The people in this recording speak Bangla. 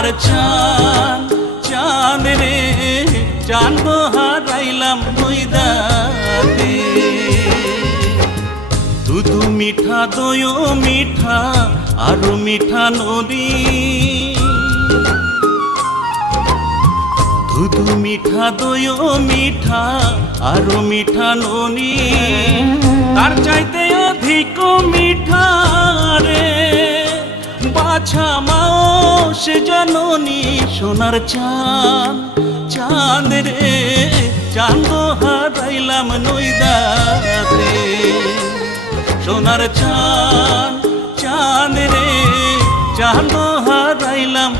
সোনার চাঁদ চাঁদ রে চাঁদ গো হারাইলাম নইদাতে। দুধু মিঠা দই মিঠা আরো মিঠা নদী, দুধু মিঠা দই মিঠা আরো মিঠা ননি, তার চাইতে অধিক মিঠা রে বাছা মাও সে জননী। সোনার চাঁদ চাঁদ রে চাঁদ গো হারাইলাম নইদাতে। সোনার চাঁদ চাঁদ রে চাঁদ গো হারাইলাম